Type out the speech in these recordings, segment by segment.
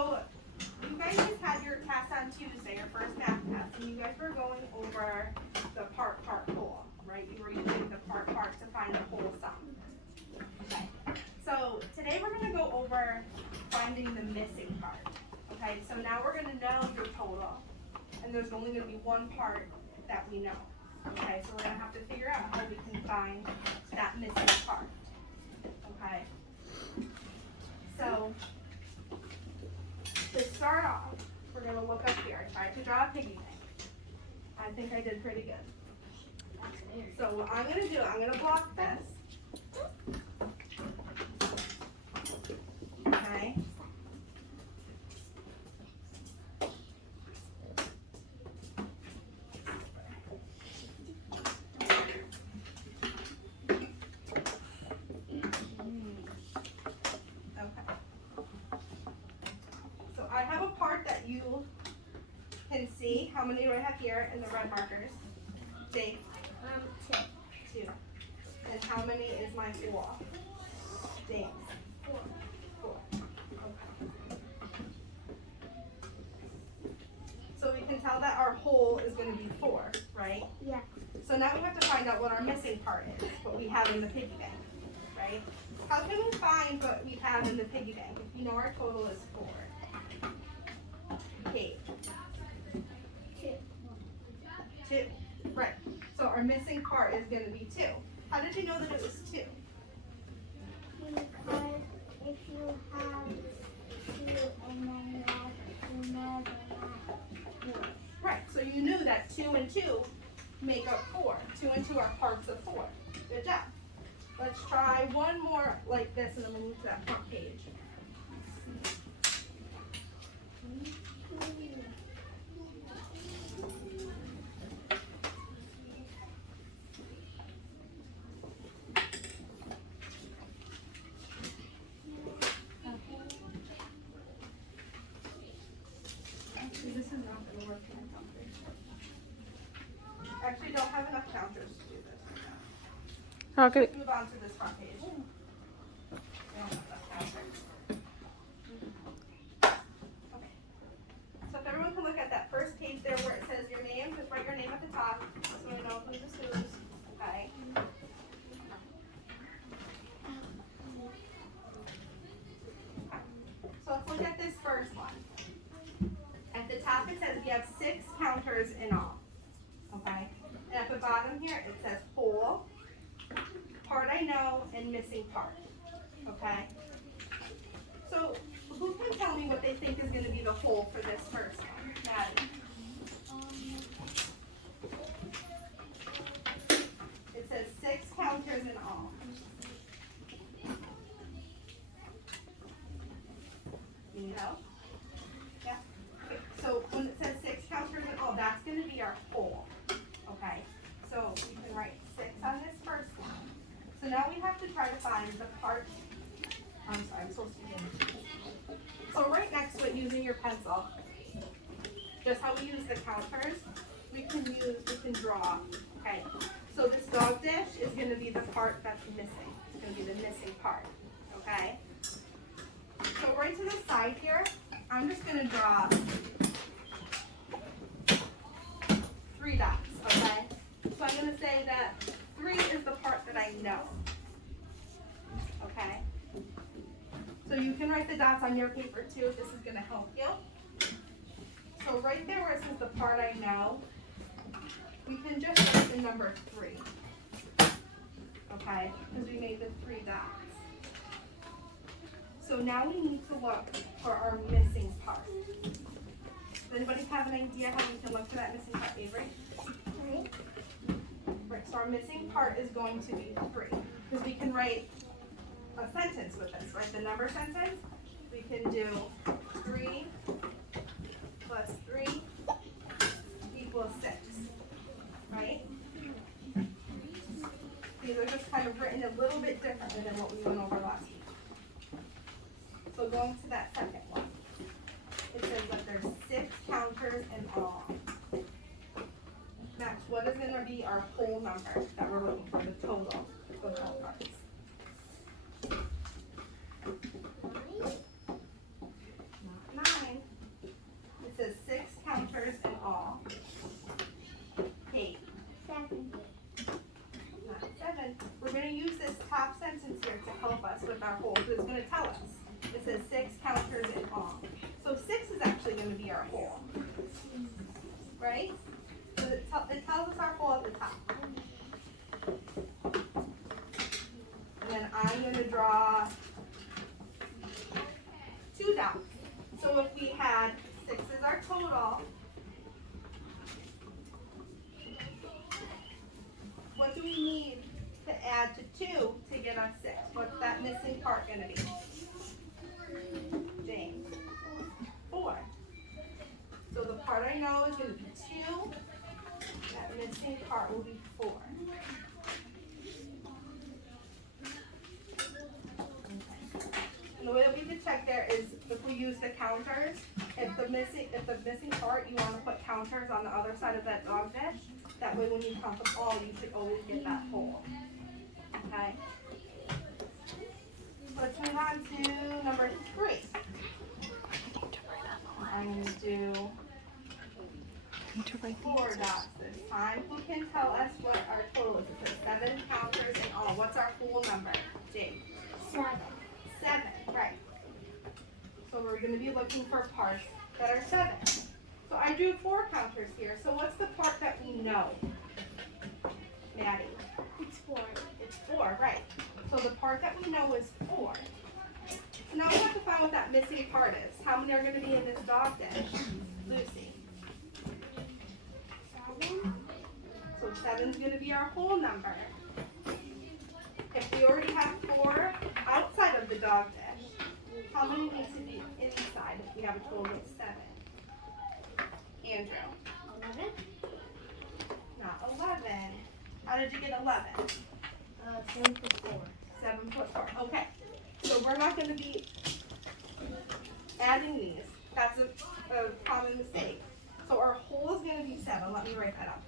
So you guys just had your test on Tuesday, your first math test, and you guys were going over the part whole, right? You were using the part to find the whole sum. Okay. So today we're going to go over finding the missing part. Okay, so now we're going to know your total, and there's only going to be one part that we know. Okay, so we're going to have to figure out how we can find that missing part. Okay. So to start off, we're going to look up here. I tried to draw a piggy bank. I think I did pretty good. So what I'm going to do, I'm going to block this. Okay. So I have a part that you can see. How many do I have here in the red markers? See? 2. 2. And how many is my 4? Thanks. 4. 4. Okay. So we can tell that our whole is going to be 4, right? Yeah. So now we have to find out what our missing part is, what we have in the piggy bank, right? How can we find what we have in the piggy bank if you know our total is 4? Kate. 2. 2. Right. So our missing part is going to be 2. How did you know that it was 2? Because if you have 2 and then you have another one. Right. So you knew that 2 and 2 make up 4. 2 and 2 are parts of 4. Good job. Let's try one more like this and then we'll move to that front page. Actually, this is not going to work in my counters. Actually, don't have enough counters to do this. Okay. Move on to this front page. We don't have enough counters. Okay. So if everyone can look at that first page there where it says your name, just write your name at the top so we know who's whose. Okay. So let's look at this first one. At the top it says we have 6 counters in all. Okay? And at the bottom here it says whole, part I know, and missing part. Okay? So who can tell me what they think is going to be the whole for this first one? Maddie. It says 6 counters in all. You need help? Yeah? Okay. So when it says 6 counters in all, that's going to be our whole. Okay? So we can write 6 on this first one. So now we have to try to find the part. I'm sorry, I'm supposed to do this. So right next to it, using your pencil, just how we use the counters, we can draw. Okay. So this dog dish is going to be the part that's missing. It's going to be the missing part. Okay. So right to the side here, I'm just going to draw 3 dots. Okay. So I'm going to say that 3 is the part that I know. Okay. So you can write the dots on your paper too. This is going to help you. So right there where it says the part I know, we can just write the number 3. Okay, because we made the 3 dots. So now we need to look for our missing part. Does anybody have an idea how we can look for that missing part, Avery? 3. Right, so our missing part is going to be 3. Because we can write a sentence with this, right? The number sentence, we can do 3 plus 3 equals 6, right? These are just kind of written a little bit differently than what we went over last week. So going to that second one, it says that there's 6 counters in all. Max, what is going to be our whole number that we're looking for, the total of all parts? 9. gonna use this top sentence here to help us with our whole, because it's gonna tell us. It says 6 counters in all. So 6 is actually gonna be our whole. Right? So it tells us our whole at the top. And then I'm gonna draw 2 dots. So if we had 6 is our total, what do we need to add to 2 to get us 6? What's that missing part gonna be? James? 4. So the part I know is gonna be 2. That missing part will be 4. And the way that we could check there is if we use the counters, if the missing part, you want to put counters on the other side of that dog dish. That way when you count them all, you should always get that whole. Okay? Let's move on to number 3. I'm going to do 4 dots this time. Who can tell us what our total is? It says 7 counters in all. What's our whole number? Jake? 7. 7, right. So we're going to be looking for parts that are 7. So I drew 4 counters here. So what's the part that we know? Maddie? It's 4. It's 4, right. So the part that we know is 4. So now we have to find what that missing part is. How many are going to be in this dog dish? Lucy? 7. So 7 is going to be our whole number. If we already have 4 outside of the dog dish, how many needs to be inside if we have a total of 7? Andrew? 11. Not 11. How did you get 11? 7 plus 4. 7 plus 4. Okay. So we're not going to be adding these. That's a common mistake. So our whole is going to be 7. Let me write that out.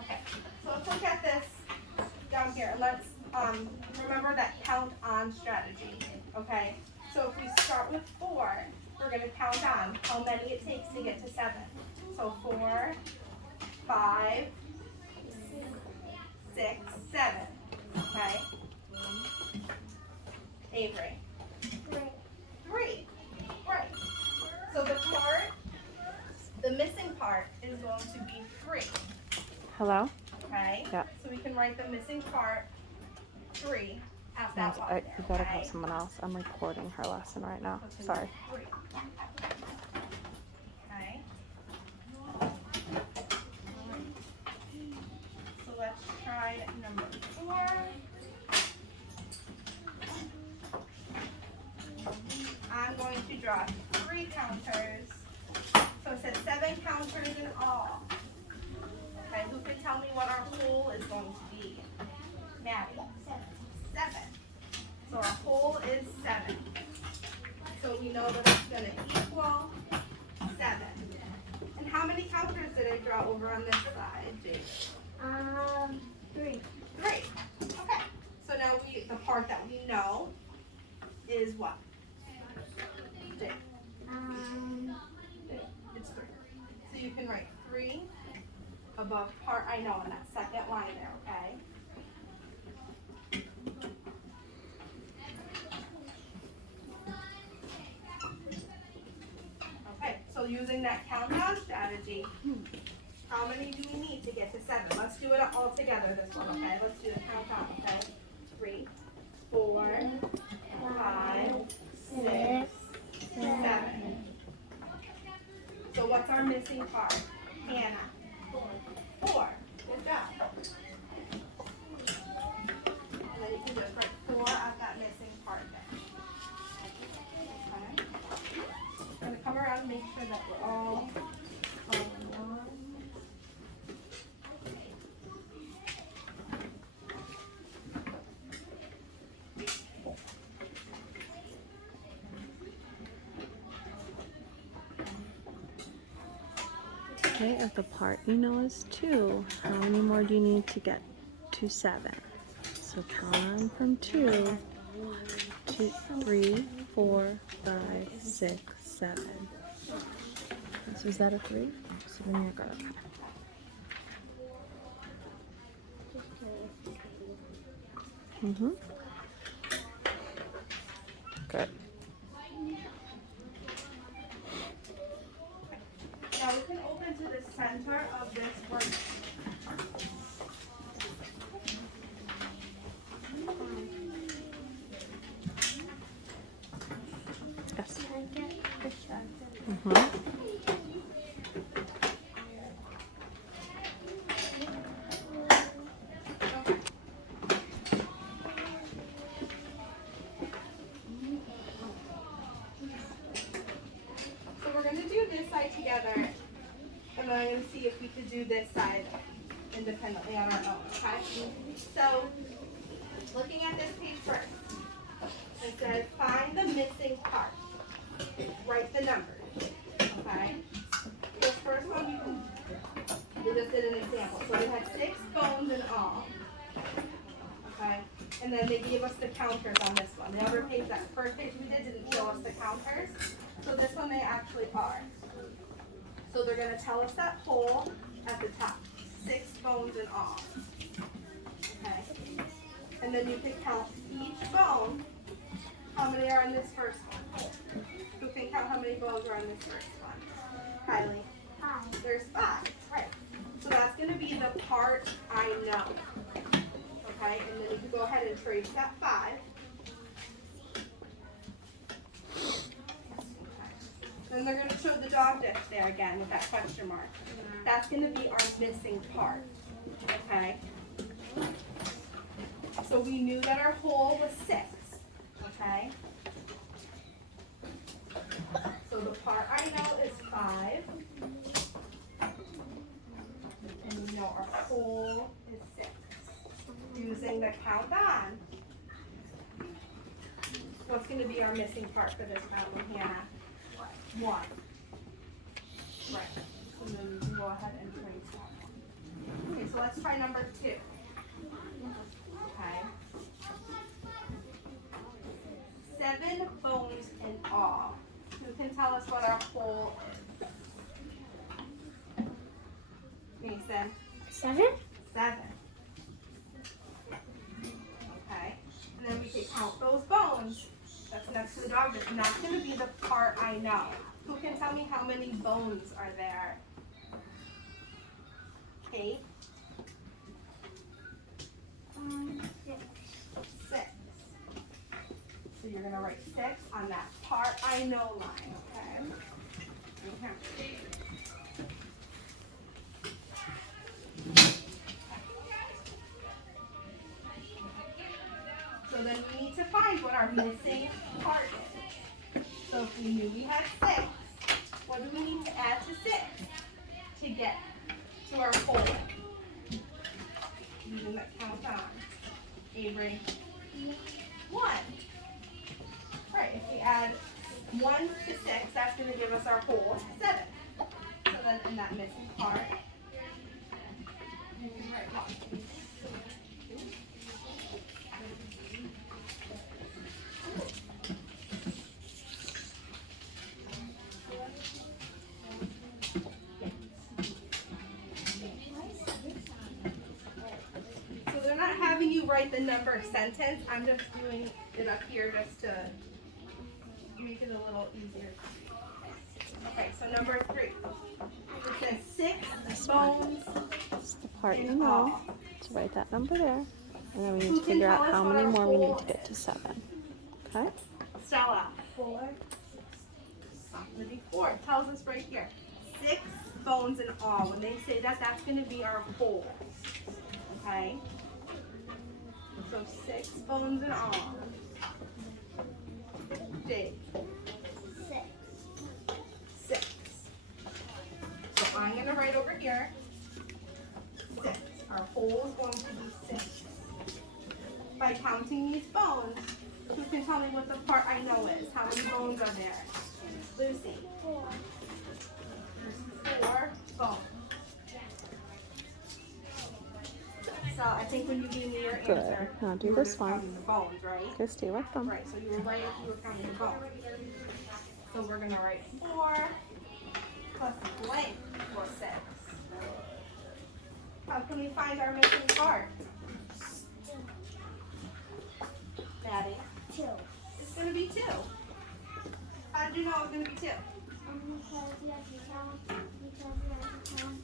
Okay. So let's look at this down here. Let's remember that count on strategy. Okay. So if we start with 4, we're going to count on how many it takes to get to 7. So 4, 5, 6, 7. Okay. Avery. 3. 3. Right. So the missing part is going to be 3. Hello? Okay? Yeah. So we can write the missing part 3 at that one. You gotta okay? call someone else. I'm recording her lesson right now. So it's Sorry. 3. Okay? So let's try number 4. I'm going to draw 3 counters. So it says 7 counters in all. Okay, who can tell me what our whole is going to be? Maddie. 7. So our whole is 7. So we know that it's going to equal 7. And how many counters did I draw over on this side, Jake? 3. 3. Okay. So now the part that we know is what? Jake. It's 3. So you can write 3 above part I know in that second line there, okay? Okay, so using that countdown strategy, how many do we need to get to 7? Let's do it all together this one, okay? Let's do the countdown, okay? 3, 4, 5, 6, 7. So what's our missing part? Hannah. 4. Good job. And then you can just write 4 of that missing part there. Okay. I'm going to come around and make sure that we're all on one. Okay, if the part you know is 2, how many more do you need to get to 7? So count on from 2. 1, 2, 3, 4, 5, 6, 7. So is that a 3? So then you're good. Mm-hmm. Good. Now we can open to the center of this work. Yes. Can I get the sharpener? Mm-hmm. Okay. So we're gonna do this side together, and then I'm gonna see if we could do this side independently on our own, okay? So, looking at this page first, it says find the missing part. Write the numbers, okay? This first one, we just did an example. So we had 6 bones in all, okay? And then they gave us the counters on this one. The other page, that first page we didn't show us the counters. So this one they actually are. So they're gonna tell us that whole at the top, 6 bones in all, okay? And then you can count each bone, how many are in this first one? Who can count how many bones are in this first one? Kylie? 5. There's 5, right. So that's gonna be the part I know. Okay, and then you can go ahead and trace that 5. Okay. Then they're gonna show the dog dish there again with that question mark. That's gonna be our missing part, okay? So we knew that our whole was 6, okay? So the part I know is 5. And we know our whole is 6. Using the count on. What's going to be our missing part for this problem, Hannah? 1. Right. And then you can go ahead and trace that one. Okay, so let's try number 2. Okay. 7 bones in all. Who can tell us what our whole is? Mason. 7? 7. Okay. And then we can count those bones. That's next to the dog dish. And that's going to be the part I know. Who can tell me how many bones are there? Kate? 6. 6. So you're going to write 6 on that part I know line, okay? Okay. So then we need to find what our missing part is. So if we knew we had 6, what do we need to add to 6 to get to our whole? Using that count on. Avery. 1. Right, if we add 1 to 6, that's going to give us our whole 7. So then in that missing part, you can write 1. So they're not having you write the number sentence. I'm just doing it up here just to make it a little easier. Okay, so number 3. It says 6 bones. It's the part you in know. all. So write that number there. And then we Who need to can figure tell out us how what many our more we need whole to get to 7. Okay? Stella. 4. Would be 4. It tells us right here. 6 bones in all. When they say that, that's going to be our whole. Okay? So 6 bones in all. Jake. 6. 6. So I'm going to write over here 6. Our whole is going to be 6. By counting these bones, who can tell me what the part I know is? How many bones are there? Lucy. 4. There's 4 bones. So I think when you gave me your Good. answer, Now do you were this just one. counting the bones, right? Okay, stay with them. Right, so you were right if you were counting the bones. So we're going to write 4 plus blank equals 6. How can we find our missing part? Maddie? 2. It's gonna be 2. How did you know it was gonna be 2? Because you have to count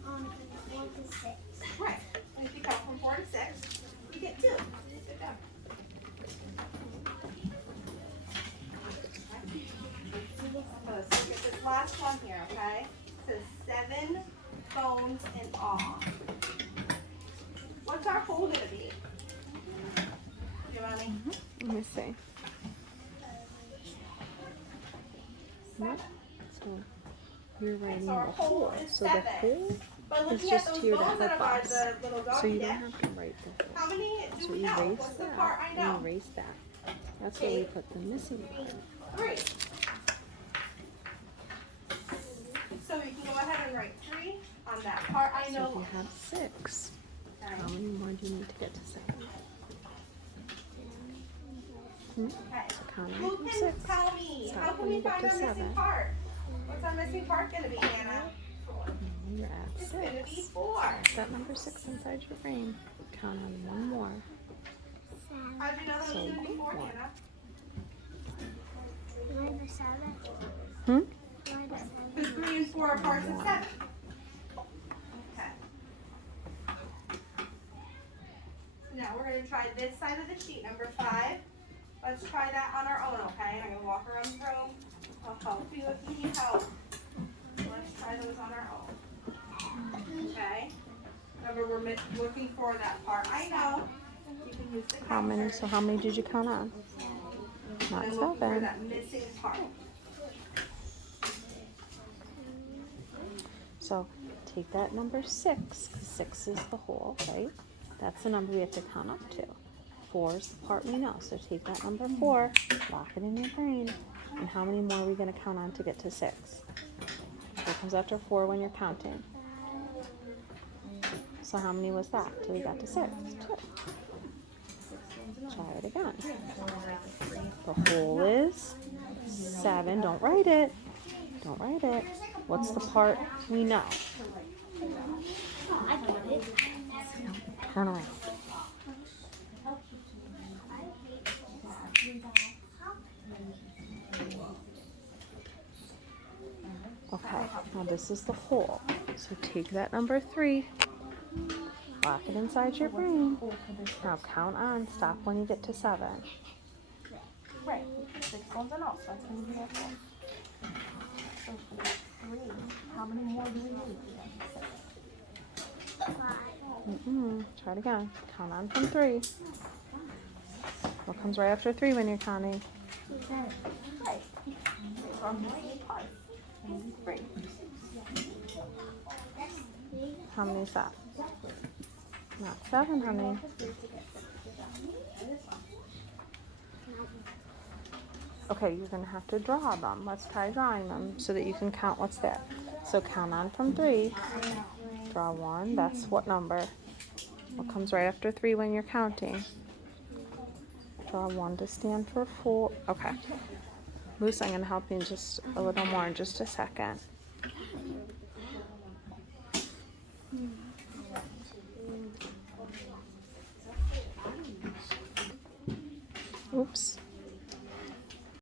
on 4 to 6. Right. And if you count from 4 to 6, you get 2. Good job. So look at this last one here, okay? It says 7 bones in all. What's our whole gonna be? Giovanni? Let me see. Nope. So you're writing So our the whole whole. is So the 7. whole, But It's looking just at those here to bones that help are us. the little so doggy you don't did, have to write the whole. how many do So we know? erase What's the that part I know? and erase that. That's where we put the missing part. 3. So we can go ahead and write 3 on that part I So if know. you have 6, Okay. how many more do you need to get to 7? Okay. Count Who on from can 6. tell me? Stop How can when we you get find to our missing 7. part? What's our missing part gonna be, Hannah? You're at It's gonna be 6. 4. That number 6 inside your brain. Count on one more. How did you know that was So gonna be 4, one. Hannah? Why the 7? Hmm? Why the 7? Because 3 and 4 are parts of 7. Okay. So now we're gonna try this side of the sheet, number 5. Let's try that on our own, okay? I'm gonna walk around the room. I'll help you if you need help. Let's try those on our own. Okay? Remember, we're looking for that part I know. You can use the How many? counter. So how many did you count on? Not And looking for 7. that missing part. So take that number 6, because 6 is the whole, right? That's the number we have to count up to. 4 is the part we know. So take that number 4, lock it in your brain. And how many more are we going to count on to get to 6? What comes after 4 when you're counting? So how many was that till we got to 6? 2. Try it again. The whole is 7. Don't write it. Don't write it. What's the part we know? I get it. Turn around. Okay, now this is the whole. So take that number 3, lock it inside your brain. Now count on, stop when you get to 7. Right. 6 bones and all, so that's gonna be our 4. So 3. How many more do we need? Try it again. Count on from 3. What comes right after 3 when you're counting? Right. So our missing part. 3. How many is that? Not 7, honey. Okay, you're going to have to draw them. Let's try drawing them so that you can count what's there. So count on from 3. Draw 1. That's what number? What comes right after 3 when you're counting? Draw 1 to stand for 4. Okay. Moose, I'm going to help you just a little more in just a second. Oops.